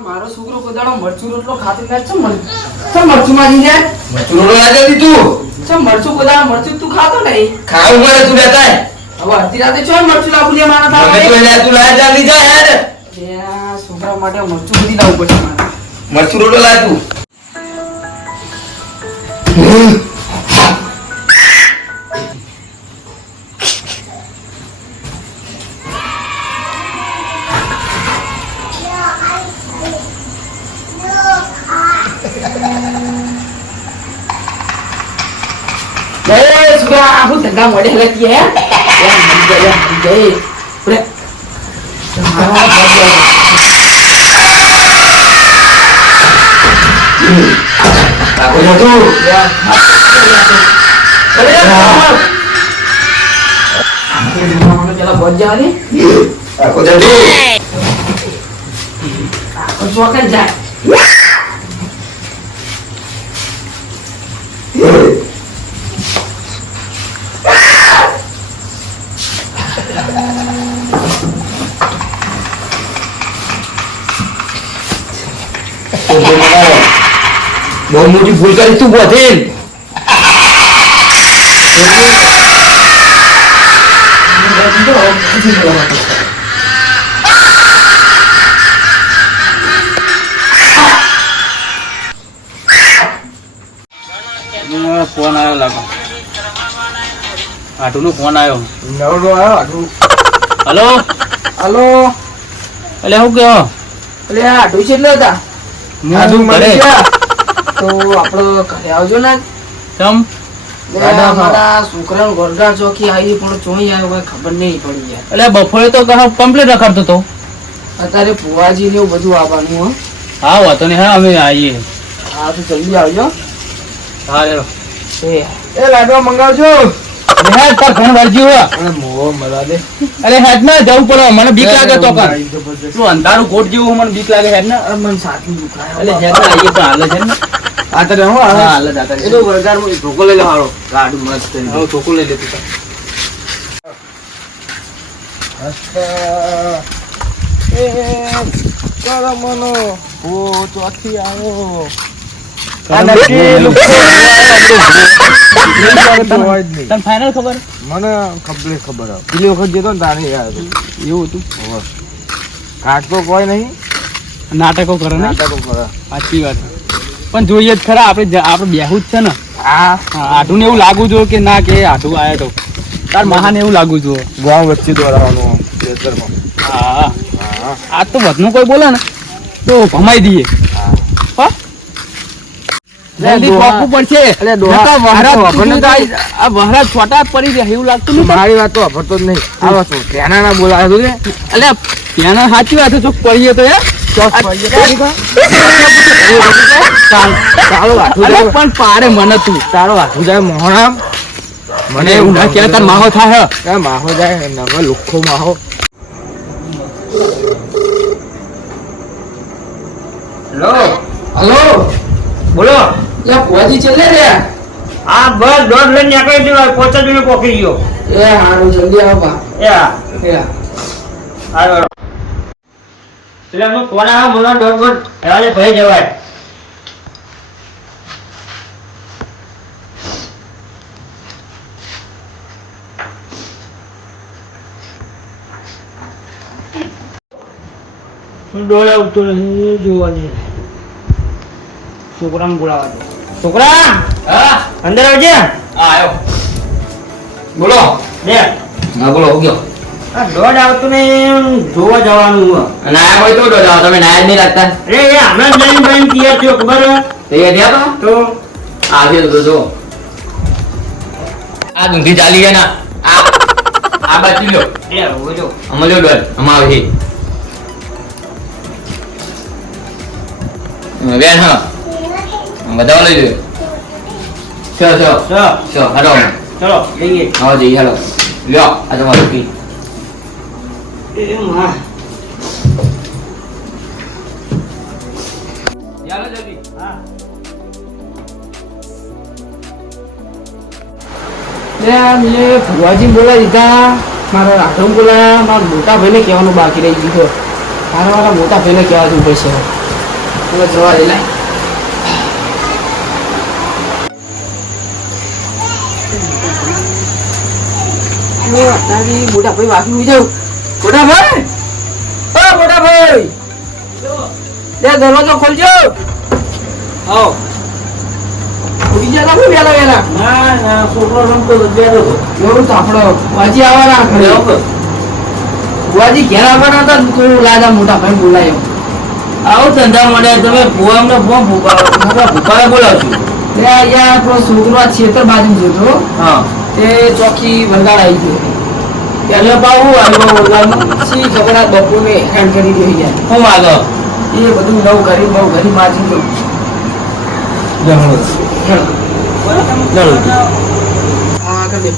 મારો છોકરો કોદાળો મરચું રોટલો ખાતી ના છે મરચું માજી જાય મરચું રોટલો લાજે તું છે મરચું કોદાળો મરચું તું ખાતો નહીં ખાવું પડે તું લેતા હવે અડધી રાતે છો મરચું લાવું લે મારા તમે તો લે તું લાજ જલ્દી જા યાર છોકરા માટે મરચું બધી લાવવું પડશે મારે મરચું રોટલો લાજ તું aku tegang model lagi ya. Udah. Aku jatuh. Ya. Mana jalan bojang ni? Aku jatuh. Aku suakan jat. બહુ મોટી ભૂલ કરી તું બોધેલ ફોન આવ્યો લાગો આટુનો ફોન આવ્યો નવરો આવ્યો આટલું હલો Halo. એટલે શું કહો અલ્યા આટું છે એટલે હતા આટું ઘરે તો આપણો ઘરે આવજો ને તમ મારા છોકરાનો ગોરગા ચોકી આવી પણ ચોઈ આવ્યો કોઈ ખબર નહીં પડી યાર એટલે બપોરે તો કહો કમ્પ્લીટ રખડતો તો અત્યારે ફુવાજી ને એવું બધું આવવાનું હો હા વાતો નહીં હા અમે આવીએ હા તો જલ્દી આવજો હા રેડો એ લાડવા મંગાવજો હેડ પર ઘણ વળજી હો અને મોહ મરા દે અરે હેડ ના જવું પડે મને બીક લાગે તો કર તું અંધારું કોટ જેવું મને બીક લાગે હેડ ના મને સાથી દુખાય એટલે હેડ ના આવીએ તો હાલે છે ને આ તને હું હા હાલે જાતા એનો વરગાર માં ઢોકો લઈ લે હારો ગાડું મસ્ત હવે ચોખ્ખું લઈ લેતું કરમનો ઓ ચોથી આવ્યો તને ફાઇનલ ખબર મને ખબર પેલી વખત જતો ને તારે યાદ એવું હતું કાટ તો કોઈ નહીં નાટકો કરે ને નાટકો કરે સાચી વાત પણ જોઈએ જ ખરા આપણે બેહું જ છે ને હા આઠું ને એવું લાગવું જોઈએ કે ના કે આઠું આયા તો તાર મહાન એવું લાગવું જોઈએ ગામ વચ્ચે દોડાવવાનું ખેતરમાં હા હા આજ તો વધનું કોઈ બોલે ને તો ભમાઈ દઈએ હા જલ્દી પહોંચવું પડશે અલે ડોહા, નકર વહરાત આ તો તૂટી આપણને જાય. આ વહરાત છોટા પડી જાય એવું લાગતું નહીં મારી વાત તો અભરતો જ નહીં આવા શું ત્યાંના ના બોલાવે તું ને એટલે ત્યાં સાચી વાત છે ચોક પડીએ તો યાર ચાલો હાથું અરે જાય પણ પારે મને તું તારો હાથું જાય મોહણામ મને એવું ના કે તાર માહો થાય હે માહો જાય નવો લુખ્ખો માહો હેલો હલો બોલો લે ફુવાજી ચલે રે આ બસ દોઢ લઈને નીકળી દીધો 5 મિનિટ પોકી ગયો એ હારું જલ્દી આવો બા એ એ આવ્યો એટલે હું ફોન આવ્યો મને દોઢ હેવાલે ભાઈ જવાય ડોળા ઉઠતો નથી જોવાની છોકરાને બોલાવા દો છોકરા હા અંદર આવજે આવ્યો બોલો બે હા બોલો હું ગયો આ દોડ આવતું ને જોવા જવાનું નાયા હોય તો ડોડા તમે નાયા જ નહીં લાગતા અરે એ હમણાં જ જઈને ભાઈ તૈયાર થયો ખબર તે થયા તો આવ્યો તો જો આ દૂંધી ચાલી ગયા ના આ બાજુ લ્યો એ હોજો અમાર લ્યો ડોલ અમાર આવે બેન હા બધા લઈ લ્યો ચલો ચલો ચલો ચલો ચલો હાલો જઈએ આવો જઈએ હાલો લ્યો આ તમારું કી એ માં ચાલો જલ્દી હા લે ફુવાજી બોલાવી દીધા મારા રાધનપુરા મારા મોટા ભાઈને કહેવાનું બાકી રહી ગયું છે. મારા મોટા ભાઈને કહેવા જવું પડશે હવે જવા દે લાય. તારી મોટા ભાઈ વાગી જાઉં. મોટા ભાઈ, ઓ મોટા ભાઈ, લે દરવાજો ખોલજો. આવો ઉડી ગયા તા વેલા વેલા. ના છોકરો રમતો તો બેઠો હતો. એવું તો આપણો વાજી આવવાના ઘરે. વાજી ઘેર આવવાના હતા તો લાજા મોટા ભાઈ બોલાયો. આવો ધંધા મળ્યા તમે ભૂવામને ભૂપાએ બોલાવજો. લે અહીંયા આપણો છોકરો આ છેતર બાજુ જોતો. હા તે ચોકી વરગાડ આવી ગઈ. એટલે પાવું આવ્યો બોલાવવાનું. સી ખબર આ બપોરને હેન્ડ કરી રહી જાય. હું આગળ એ બધું નવ ઘરી માજી દઉં. જમણો હા કરી દે.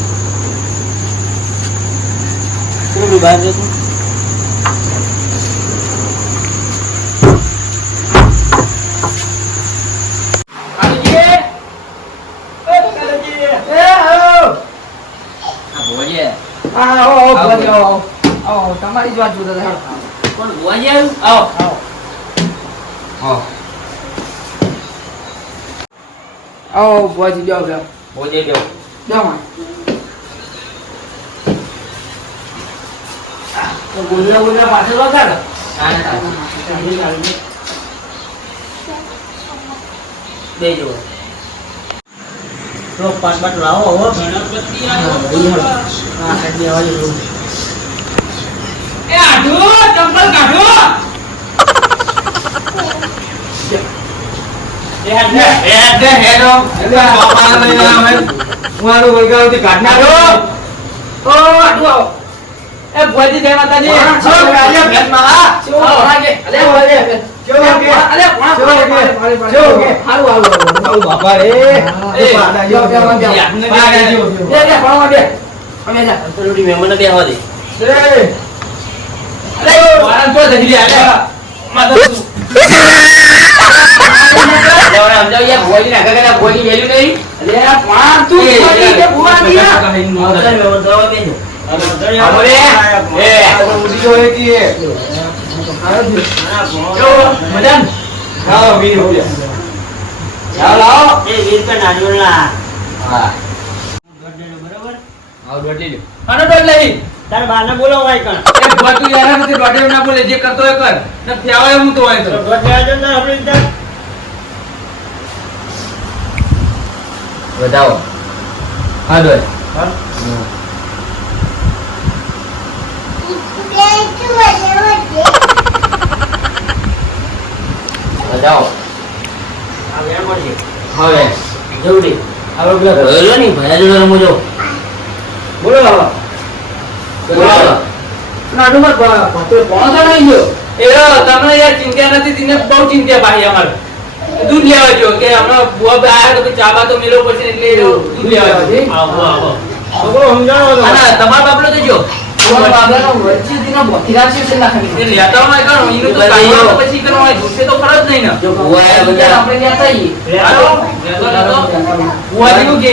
શું બહાર જતું તમારી જ વાત જોતા હતા. પણ ભુવાજી આવ્યું આવો આવો ભુવાજી જાઓ જાઓ ભોજે દેવો જાઓ માં. ગુલ્લા પાછળ વગાડ દેજો તો પાંચ પાંચ લાવો હો ગણપતિ એ આઢો ચંપલ કાઢો તારે બાર ને બોલો હોય કણ એ ભતું યાર નથી દોડે ના બોલે જે કરતો એ કર ને ફેવાય હું તો હોય તો દોડે આજો ને આપણે ઇધર બતાવો હા દોડ હા બતાવો આ વેર મળશે હવે જલ્દી આપણે પેલા ભરેલો ની ભયા જોડે રમો જો બોલો બાબા તમને યાર ચિંતા નથી તેને બહુ ચિંતા ભાઈ અમારે દૂધ લેવા જો કે હમણાં બુઆ આયા તો ચાબા તો મેળવો પડશે એટલે દૂધ લેવા જો તમારા બાપલો તો જો પછી કરવાનું જોશે તો ખરા જ નહીં ને બુઆજી નું કે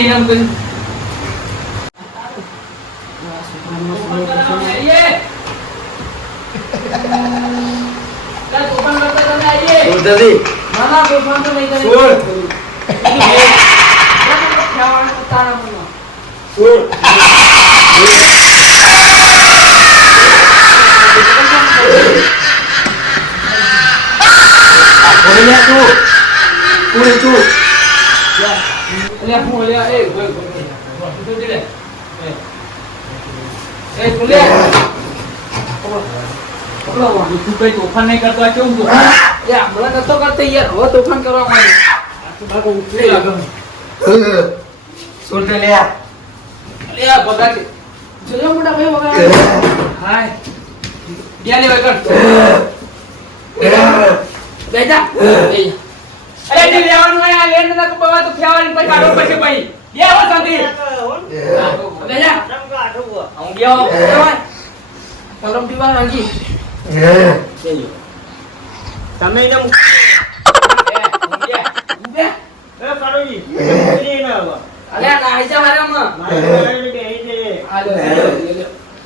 તોફાન નહીં કરતો કેવું નતો કરતો યાર હવે તોફાન કરવા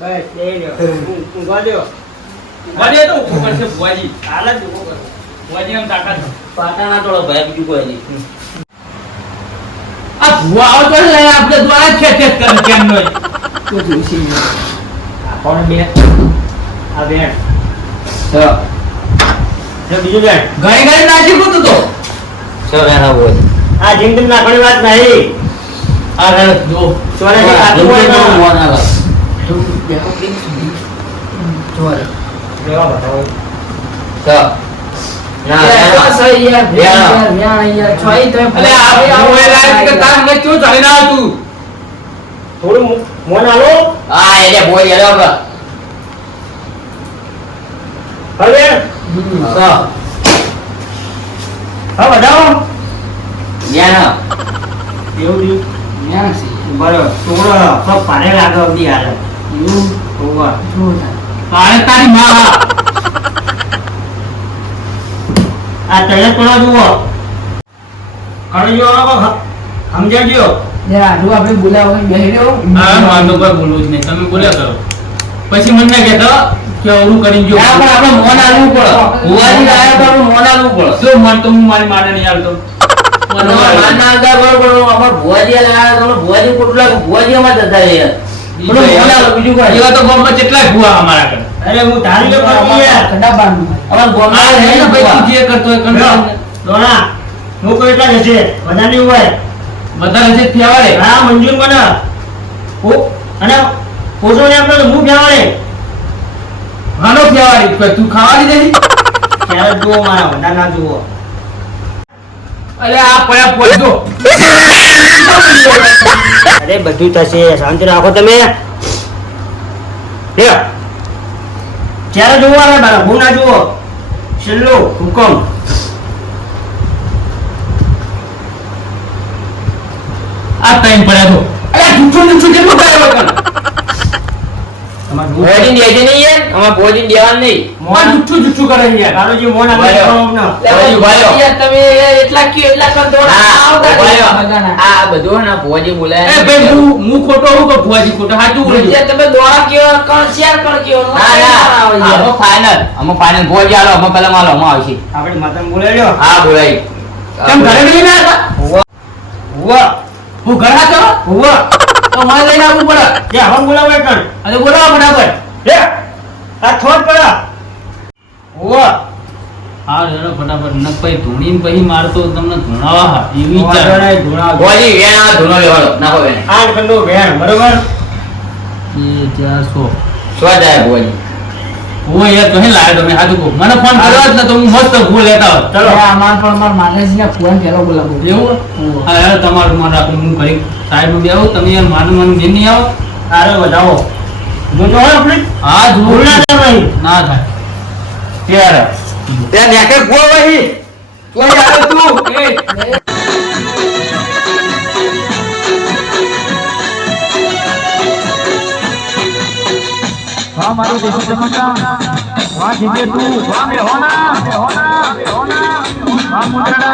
બસ એ રહ્યો ઊંઘવા દ્યો. વળે તો ઊભું કરશે ભુવાજી. હાલ જ ઊભો કરો. ભુવાજી આમ તાકાત છે. પાટાના તોડો ભાઈ બીજું કોઈ નહીં. આ ભુવા આવો તો લઈ આપણે દ્વારા ખેત કરે કેમ નહીં. તો જોઈશે ઈ. આ કોણ બે? આ બેન. છ જો બીજું બેન. ઘરે ઘરે નાચી કૂતું તો. વેણા બોલ. આ જિંદગી નાખવાની વાત નહીં. આ રે જો. ચોરાજી કાચું હોય ને. મોન આવે. બેઠો કે જોવા દે. લેવા બતાવો. છ ના બસ વેણા. યાર વેણા. વ્યાણ યાર છોઈ તો અલે આ ભુવાએ લાગે કે તાર હમણાં ક્યું ચાલી ના આવતું. થોડું મોન આલો. આ એટલે બોલ યાર હવે. હવે છ હા બતાવો. વેણા. એવું રહ્યું. વ્યાણ છે બરોબર. થોડો તો પારે લાગે અવધી હાલે. એવું હોવા. જોતા તારે તારી માં. આ તને થોડા જુઓ. કણજો સમજાજો. જરા આડું આપણે બોલાવો બેહી રહ્યો હા માનો કોઈ બોલવું જ નહીં તમે બોલ્યા કરો. પછી મને કહેતો કે ઓરું કરી જો. ના પણ આપણે મોન આલવું પડે. ભુવાજી લાયા તો આપણે મોન આલવું પડે. જો મન તો હું મારી માને નહીં આવતો. મને માન ના આગળ બરોબર અમાર ભુવાજી લાયા તો ભુવાજી ખોટું લાગે. ભુવાજી અમાર જતા રહે યાર. બોલો મોન આલો બીજું કોઈ. એવા તો ગામમાં કેટલાય ભુવા અમારા કને. અરે હું તારી જો કરતી યાર. કડાબાનું અમાર આ ગોમમાં હે રહે ને ને ભાઈ તું ભુવા. જે કરતો હોય કરતો હોય. દોણા હું કોઈ એટલા જશે બધા નહીં હોય. બધા રજે ફેવાડે. હા મંજૂર મને અને પોસો ને આપણે હું ફેવાડે. હાનો ફેવાડી કોઈ તું ખાવાની દેની. ક્યારે જુઓ મારા બધા ના જુઓ. અરે આ પડ્યા પોજો. અરે બધું થશે શાંતિ રાખો તમે. લે ક્યારે જુઓ રે બાળા હું ના જુઓ. છેલ્લો હુકમ. આ ટાઈમ પડ્યા તો. અરે જૂઠું જૂઠું કેટલું કરે વગર. તમાર ભુવાજી દેજે નહીં યાર. અમાર ભુવાજી દેવાનું નહીં. મોન જૂઠું જૂઠું કરે યાર. કાળોજી મોન ભાઈઓ. ભુવાજી ભાઈઓ. યાર તમે એટલા કયો એટલા કર દો હા, ભાઈઓ. બધાના આ બધું હે ને ભુવાજી એ બોલાયા. ભાઈ હું ખોટો હું કે ભુવાજી ખોટો સાચું બોલું છું. તમે દોડા કયો કણ શેર કણ કયો ના ના આમો ફાઇનલ. આમો ફાઇનલ ભુવાજી આલો. આમો પહેલા માલો. આમો આવશે. આપણી માતાને બોલાવ્યો. હા બોલાય. કેમ ઘરે નહીં આવ્યા? હુવા હું ઘર હતો હુવા તો મને લઈને આવવું પડે. જે હવે બોલાવે કણ. અને બોલાવો ફટાફટ. લે આ થોડ પડા. હુવા હા રેડો ફટાફટ ન પછી ધૂણીને પછી મારતો તમને ધૂણાવા હા એવી વાંધો ચાલ. નહીં, ધૂણા. ભુવાજી વેણા ધૂનો લેવાડો. નાખો વેણ. આઠ કંડો વેણ બરોબર. એ ત્યાં સો સ્વ જાય ભુવાજી. હું યાર કહે લાવ્યો તમે હાજુ કો મને ફોન કર્યો જ ને તો હું મસ્ત ભૂલ લેતા હોત. ચલો આમાં પણ મારા માતાજીના ફોન પેલો બોલાવો એવું હા યાર તમારું મન રાખું હું કરી સાઈડમાં બેહું તમે યાર માનું ઘેર નહીં આવો. તારે વધાવો. જોજો હો આપણે. હા ભૂલ ના ધૂળ થાય ભાઈ. ના થાય. ત્યારે ત્યાં નેકે ભુવાજી. તું યાર તું. એ हाँ मारो देखो चमका वहाँ जीते तू वहाँ में होना वहाँ मुद्रणा